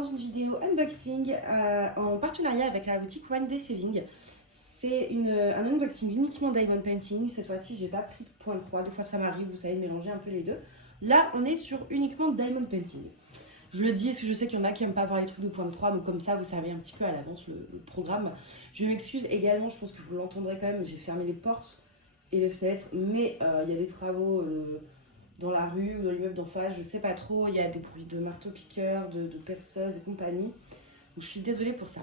dans une vidéo unboxing en partenariat avec la boutique One Day Saving. C'est un unboxing uniquement Diamond Painting. Cette fois-ci, j'ai pas pris de point 3. Des fois, ça m'arrive, vous savez, de mélanger un peu les deux. Là, on est sur uniquement Diamond Painting. Je le dis parce que je sais qu'il y en a qui n'aiment pas voir les trucs de point 3. Donc comme ça, vous savez un petit peu à l'avance le programme. Je m'excuse également, je pense que vous l'entendrez quand même. J'ai fermé les portes et les fenêtres. Mais il y a des travaux dans la rue ou dans l'immeuble d'en face. Je sais pas trop. Il y a des bruits de marteau-piqueur, de perceuse et compagnie. Donc je suis désolée pour ça.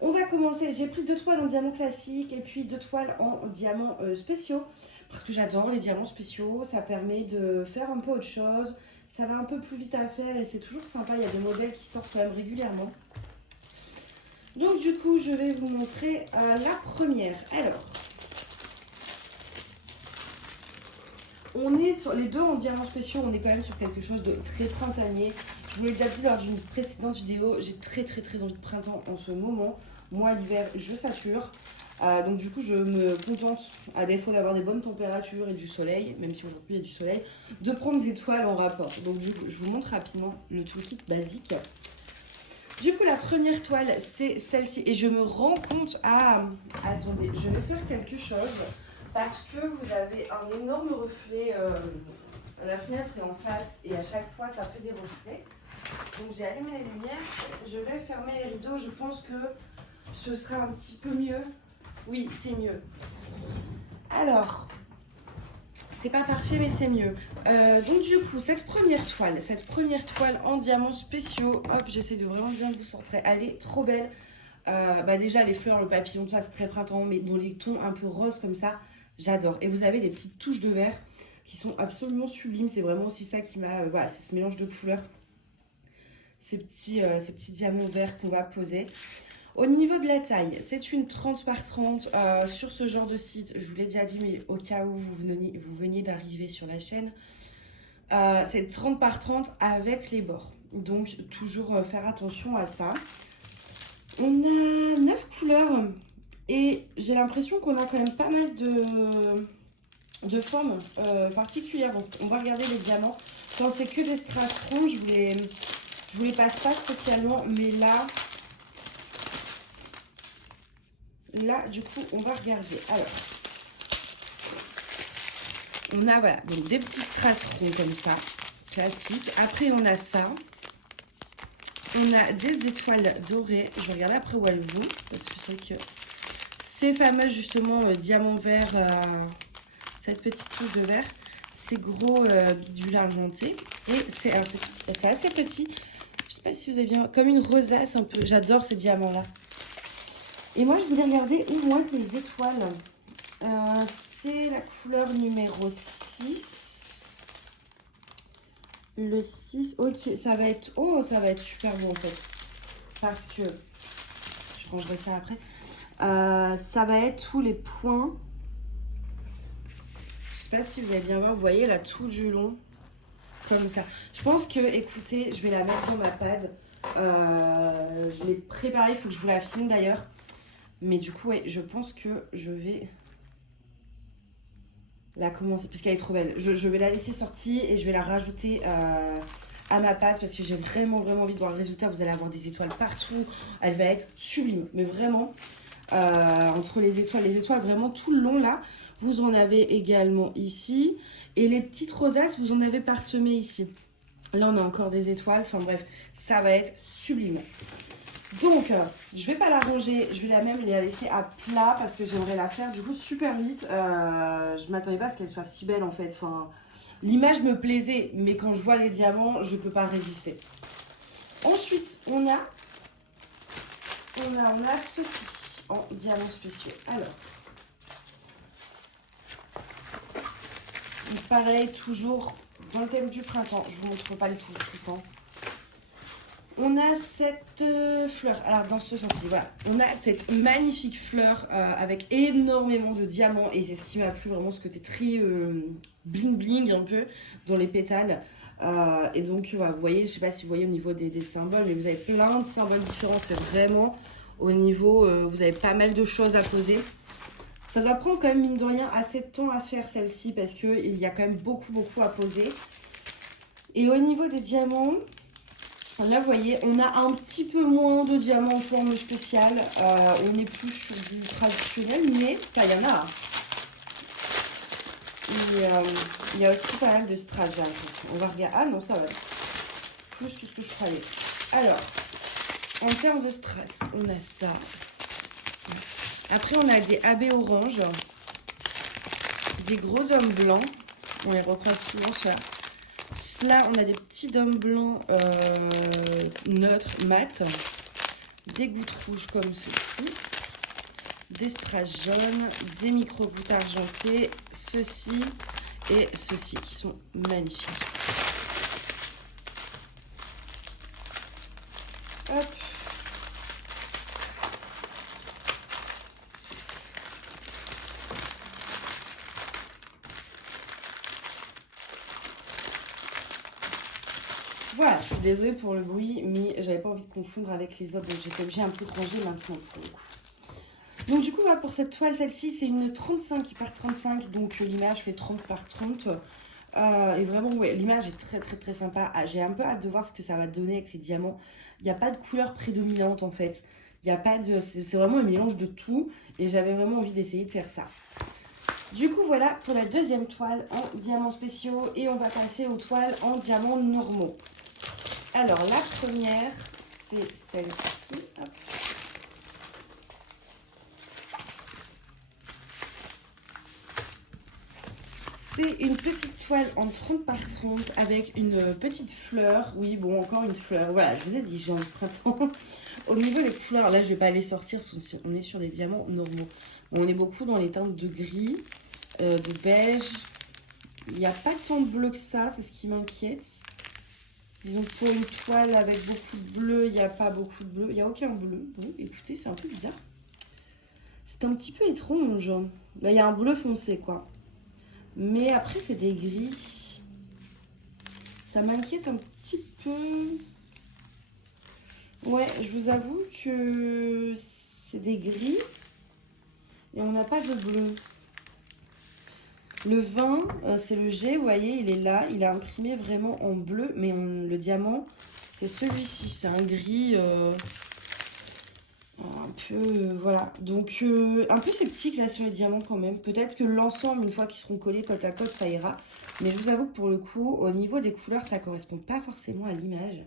On va commencer. J'ai pris 2 toiles en diamant classique et puis 2 toiles en diamants spéciaux. Parce que j'adore les diamants spéciaux. Ça permet de faire un peu autre chose. Ça va un peu plus vite à faire et c'est toujours sympa. Il y a des modèles qui sortent quand même régulièrement. Donc du coup, je vais vous montrer la première. Alors, on est sur les deux en diamants spéciaux. On est quand même sur quelque chose de très printanier. Je vous l'ai déjà dit lors d'une précédente vidéo. J'ai très envie de printemps en ce moment. Moi, l'hiver, je sature. Donc du coup, je me contente, à défaut d'avoir des bonnes températures et du soleil, même si aujourd'hui il y a du soleil, de prendre des toiles en rapport. Donc du coup, je vous montre rapidement le toolkit basique. Du coup, la première toile, c'est celle-ci. Et je me rends compte... attendez, je vais faire quelque chose. Parce que vous avez un énorme reflet à la fenêtre et en face. Et à chaque fois, ça fait des reflets. Donc j'ai allumé les lumières. Je vais fermer les rideaux. Je pense que ce sera un petit peu mieux. Oui, c'est mieux. Alors, c'est pas parfait, mais c'est mieux. Donc du coup, cette première toile en diamants spéciaux, hop, j'essaie de vraiment bien vous centrer. Elle est trop belle. Déjà, les fleurs, le papillon, tout ça, c'est très printemps, mais dans les tons un peu roses comme ça, j'adore. Et vous avez des petites touches de vert qui sont absolument sublimes. C'est vraiment aussi ça qui m'a... voilà, c'est ce mélange de couleurs. Ces petits diamants verts qu'on va poser. Au niveau de la taille, c'est une 30 par 30 sur ce genre de site. Je vous l'ai déjà dit, mais au cas où vous veniez d'arriver sur la chaîne, c'est 30 par 30 avec les bords. Donc, toujours faire attention à ça. On a 9 couleurs et j'ai l'impression qu'on a quand même pas mal de formes particulières. Donc, on va regarder les diamants. Quand c'est que des strass ronds, je vous les passe pas spécialement, mais là, du coup, on va regarder. Alors, on a, voilà, donc des petits strass ronds comme ça, classiques. Après, on a ça. On a des étoiles dorées. Je vais regarder après où elles vont, parce que c'est que ces fameux, justement, diamants verts, cette petite touche de vert, ces gros bidules argentés. Et c'est assez petit. Je sais pas si vous avez bien... Comme une rosace un peu. J'adore ces diamants-là. Et moi, je voulais regarder où vont être les étoiles. C'est la couleur numéro 6. Le 6. Ok, ça va être... Oh, ça va être super beau en fait. Parce que... Je rangerai ça après. Ça va être tous les points. Je sais pas si vous allez bien voir. Vous voyez là, tout du long. Comme ça. Je pense que, écoutez, je vais la mettre dans ma pad. Je l'ai préparée. Il faut que je vous la filme d'ailleurs. Mais du coup, ouais, je pense que je vais la commencer, parce qu'elle est trop belle. Je vais la laisser sortie et je vais la rajouter à ma pâte, parce que j'ai vraiment envie de voir le résultat. Vous allez avoir des étoiles partout. Elle va être sublime. Mais vraiment, entre les étoiles, vraiment tout le long là, vous en avez également ici. Et les petites rosaces, vous en avez parsemées ici. Là, on a encore des étoiles. Enfin bref, ça va être sublime. Donc, je vais pas la ranger, je vais la laisser à plat parce que j'aimerais la faire du coup super vite. Je m'attendais pas à ce qu'elle soit si belle en fait. Enfin, l'image me plaisait, mais quand je vois les diamants, je peux pas résister. Ensuite, on a ceci en diamants spéciaux. Alors, pareil, toujours dans le thème du printemps. Je vous montre pas le tout le temps. On a cette fleur, alors dans ce sens-ci, voilà, on a cette magnifique fleur avec énormément de diamants et c'est ce qui m'a plu, vraiment ce côté très bling bling un peu dans les pétales. Et donc voilà, vous voyez, je sais pas si vous voyez au niveau des symboles, mais vous avez plein de symboles différents, c'est vraiment au niveau, vous avez pas mal de choses à poser. Ça va prendre quand même mine de rien assez de temps à faire celle-ci parce qu'il y a quand même beaucoup à poser. Et au niveau des diamants... Là, vous voyez, on a un petit peu moins de diamants en forme spéciale. On est plus sur du traditionnel, mais enfin, il y en a. Il y a aussi pas mal de strass, j'ai l'impression. On va regarder. Ah non, ça va. Plus que ce que je croyais. Alors, en termes de strass, on a ça. Après, on a des AB orange. Des gros hommes blancs. On les recroise souvent sur là. Là, on a des petits dômes blancs neutres, mat. Des gouttes rouges comme ceci. Des strass jaunes. Des micro-gouttes argentées. Ceci et ceci qui sont magnifiques. Hop. Voilà, je suis désolée pour le bruit, mais j'avais pas envie de confondre avec les autres, donc j'étais obligée un peu de ranger maintenant pour le coup. Donc du coup, voilà, pour cette toile, celle-ci, c'est une 35 par 35, donc l'image fait 30 par 30. Et vraiment, ouais, l'image est très très très sympa. J'ai un peu hâte de voir ce que ça va donner avec les diamants. Il n'y a pas de couleur prédominante en fait. Il n'y a pas de... C'est vraiment un mélange de tout, et j'avais vraiment envie d'essayer de faire ça. Du coup, voilà pour la deuxième toile en diamants spéciaux, et on va passer aux toiles en diamants normaux. Alors, la première, c'est celle-ci. C'est une petite toile en 30 par 30 avec une petite fleur. Oui, bon, encore une fleur. Voilà, je vous ai dit, j'ai un printemps. Au niveau des couleurs, là, je vais pas les sortir. On est sur des diamants normaux. On est beaucoup dans les teintes de gris, de beige. Il n'y a pas tant de bleu que ça, c'est ce qui m'inquiète. Disons que pour une toile avec beaucoup de bleu, il n'y a pas beaucoup de bleu. Il n'y a aucun bleu. Bon, écoutez, c'est un peu bizarre. C'est un petit peu étrange. Là, il y a un bleu foncé, quoi. Mais après, c'est des gris. Ça m'inquiète un petit peu. Ouais, je vous avoue que c'est des gris. Et on n'a pas de bleu. Le 20, c'est le G, vous voyez, il est là. Il est imprimé vraiment en bleu. Mais le diamant, c'est celui-ci. C'est un gris un peu... voilà. Donc, un peu sceptique là sur les diamants quand même. Peut-être que l'ensemble, une fois qu'ils seront collés côte à côte, ça ira. Mais je vous avoue que pour le coup, au niveau des couleurs, ça ne correspond pas forcément à l'image.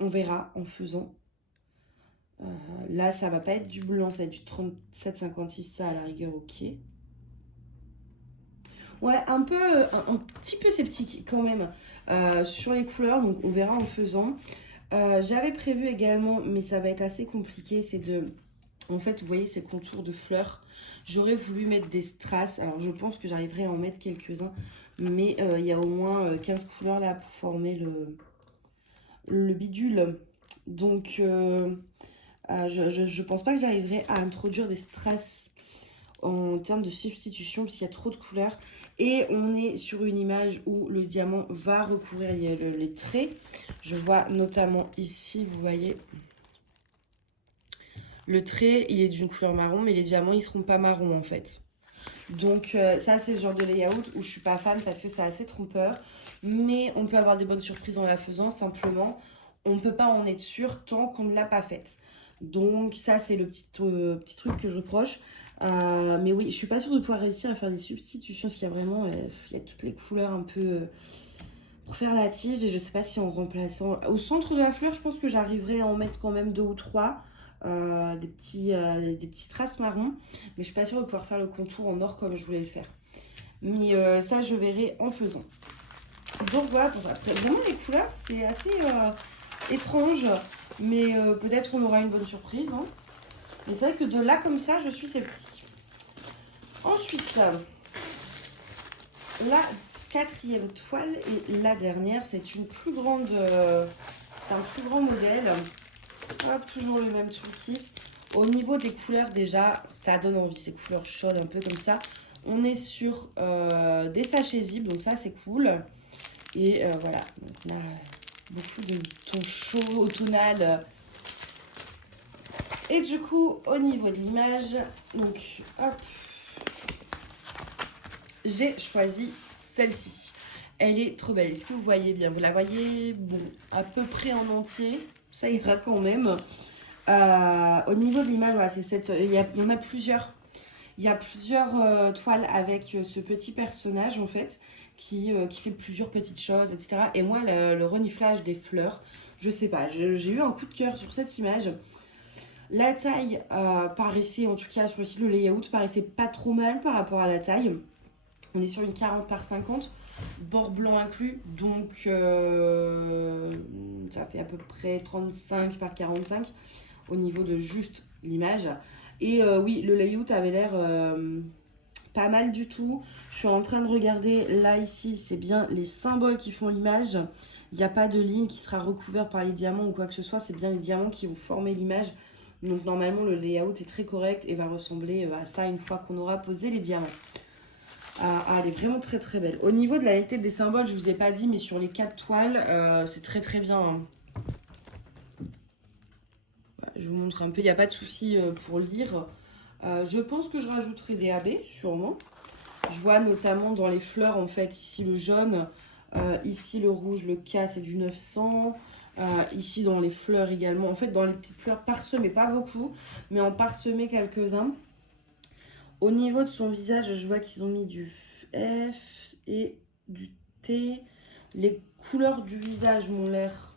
On verra en faisant. Là, ça va pas être du blanc, ça va être du 37,56, ça à la rigueur, ok. Ouais, un petit peu sceptique quand même sur les couleurs, donc on verra en faisant. J'avais prévu également, mais ça va être assez compliqué, c'est de... En fait, vous voyez ces contours de fleurs. J'aurais voulu mettre des strass, alors je pense que j'arriverai à en mettre quelques-uns, mais il y a au moins 15 couleurs là pour former le bidule. Donc, je pense pas que j'arriverai à introduire des strass en termes de substitution, parce qu'il y a trop de couleurs. Et on est sur une image où le diamant va recouvrir les traits. Je vois notamment ici, vous voyez, le trait, il est d'une couleur marron, mais les diamants, ils seront pas marrons en fait. Donc ça, c'est le genre de layout où je suis pas fan parce que c'est assez trompeur. Mais on peut avoir des bonnes surprises en la faisant, simplement. On ne peut pas en être sûr tant qu'on ne l'a pas faite. Donc ça, c'est le petit truc que je reproche. Mais oui, je suis pas sûre de pouvoir réussir à faire des substitutions parce qu'il y a vraiment il y a toutes les couleurs un peu pour faire la tige. Et je sais pas si en remplaçant au centre de la fleur, je pense que j'arriverai à en mettre quand même 2 ou 3 des petits strass marrons, mais je suis pas sûre de pouvoir faire le contour en or comme je voulais le faire. Mais ça, je verrai en faisant. Donc voilà, pour après vraiment les couleurs, c'est assez étrange, mais peut-être qu'on aura une bonne surprise, hein. Mais c'est vrai que de là comme ça, je suis sceptique. Ensuite, la quatrième toile et la dernière, c'est une plus grande, c'est un plus grand modèle. Hop, toujours le même toolkit. Au niveau des couleurs, déjà, ça donne envie, ces couleurs chaudes, un peu comme ça. On est sur des sachets zips, donc ça, c'est cool. Et voilà, donc on a beaucoup de tons chauds, automnal. Et du coup, au niveau de l'image, donc hop, j'ai choisi celle-ci. Elle est trop belle. Est-ce que vous voyez bien? Vous la voyez, bon, à peu près en entier. Ça ira quand même. Au niveau de l'image, voilà, c'est cette. Il y en a plusieurs. Il y a plusieurs toiles avec ce petit personnage en fait qui fait plusieurs petites choses, etc. Et moi, le reniflage des fleurs, je sais pas, j'ai eu un coup de cœur sur cette image. La taille paraissait, en tout cas sur le site, le layout paraissait pas trop mal par rapport à la taille. On est sur une 40 par 50, bord blanc inclus, donc ça fait à peu près 35 par 45 au niveau de juste l'image. Et oui, le layout avait l'air pas mal du tout. Je suis en train de regarder, là ici, c'est bien les symboles qui font l'image. Il n'y a pas de ligne qui sera recouverte par les diamants ou quoi que ce soit, c'est bien les diamants qui vont former l'image. Donc normalement, le layout est très correct et va ressembler à ça une fois qu'on aura posé les diamants. Elle est vraiment très très belle. Au niveau de la netteté des symboles, je vous ai pas dit, mais sur les 4 toiles, c'est très très bien. Hein. Je vous montre un peu, il n'y a pas de souci pour lire. Je pense que je rajouterai des AB, sûrement. Je vois notamment dans les fleurs, en fait, ici le jaune, ici le rouge, le K, c'est du 900. Ici dans les fleurs également, en fait dans les petites fleurs parsemées, pas beaucoup, mais en parsemé quelques-uns. Au niveau de son visage, je vois qu'ils ont mis du F et du T. Les couleurs du visage m'ont l'air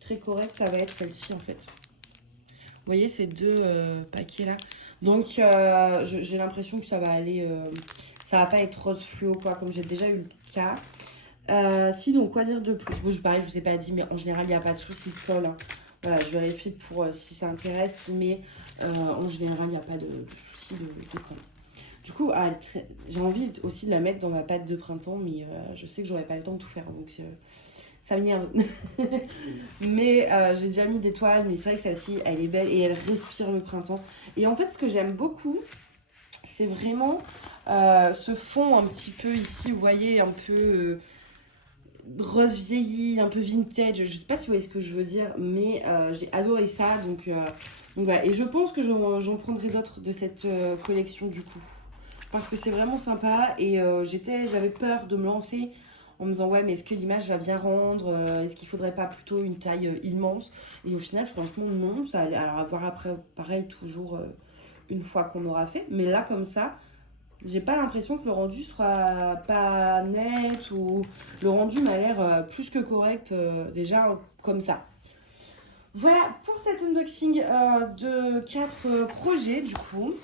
très correctes, ça va être celle-ci en fait. Vous voyez ces deux paquets là. Donc j'ai l'impression que ça va aller, ça va pas être rose fluo quoi, comme j'ai déjà eu le cas. Sinon, quoi dire de plus? Bon, pareil, je vous ai pas dit, mais en général, il n'y a pas de souci de colle. Hein. Voilà, je vérifie pour si ça intéresse, mais en général, il n'y a pas de souci de colle. Du coup, j'ai envie aussi de la mettre dans ma pâte de printemps, mais je sais que j'aurai pas le temps de tout faire, donc ça m'énerve. Mais j'ai déjà mis des toiles, mais c'est vrai que celle-ci, elle est belle et elle respire le printemps. Et en fait, ce que j'aime beaucoup, c'est vraiment ce fond un petit peu ici, vous voyez, un peu rose vieilli, un peu vintage. Je sais pas si vous voyez ce que je veux dire, mais j'ai adoré ça. Donc voilà. Et je pense que j'en prendrai d'autres de cette collection du coup. Parce que c'est vraiment sympa et j'avais peur de me lancer en me disant ouais mais est-ce que l'image va bien rendre, est-ce qu'il faudrait pas plutôt une taille immense, et au final franchement non, ça allait. Alors à voir après pareil toujours une fois qu'on aura fait, mais là comme ça j'ai pas l'impression que le rendu soit pas net, ou le rendu m'a l'air plus que correct déjà comme ça. Voilà pour cet unboxing de 4 projets du coup.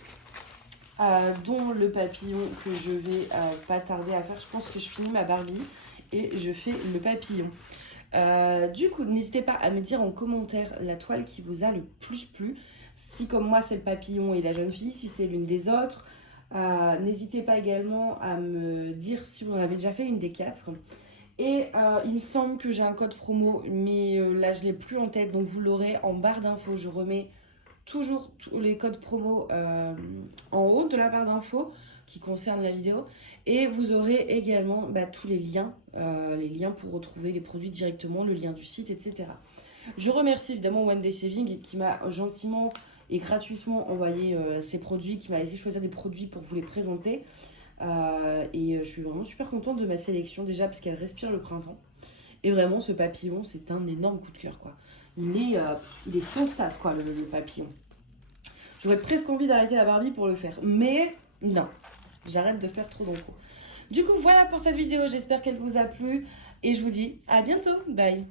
Dont le papillon que je vais pas tarder à faire. Je pense que je finis ma Barbie et je fais le papillon. Du coup, n'hésitez pas à me dire en commentaire la toile qui vous a le plus plu. Si comme moi c'est le papillon et la jeune fille, si c'est l'une des autres. N'hésitez pas également à me dire si vous en avez déjà fait une des 4. Et il me semble que j'ai un code promo, mais là je l'ai plus en tête, donc vous l'aurez en barre d'infos. Je remets toujours tous les codes promo en haut de la barre d'infos qui concernent la vidéo, et vous aurez également tous les liens pour retrouver les produits directement, le lien du site, etc. Je remercie évidemment One Day Saving qui m'a gentiment et gratuitement envoyé ces produits, qui m'a laissé choisir des produits pour vous les présenter, et je suis vraiment super contente de ma sélection déjà parce qu'elle respire le printemps, et vraiment ce papillon c'est un énorme coup de cœur quoi. Il est sans sas quoi le papillon. J'aurais presque envie d'arrêter la Barbie pour le faire, mais non, j'arrête de faire trop d'enco. Du coup voilà pour cette vidéo, j'espère qu'elle vous a plu et je vous dis à bientôt, bye.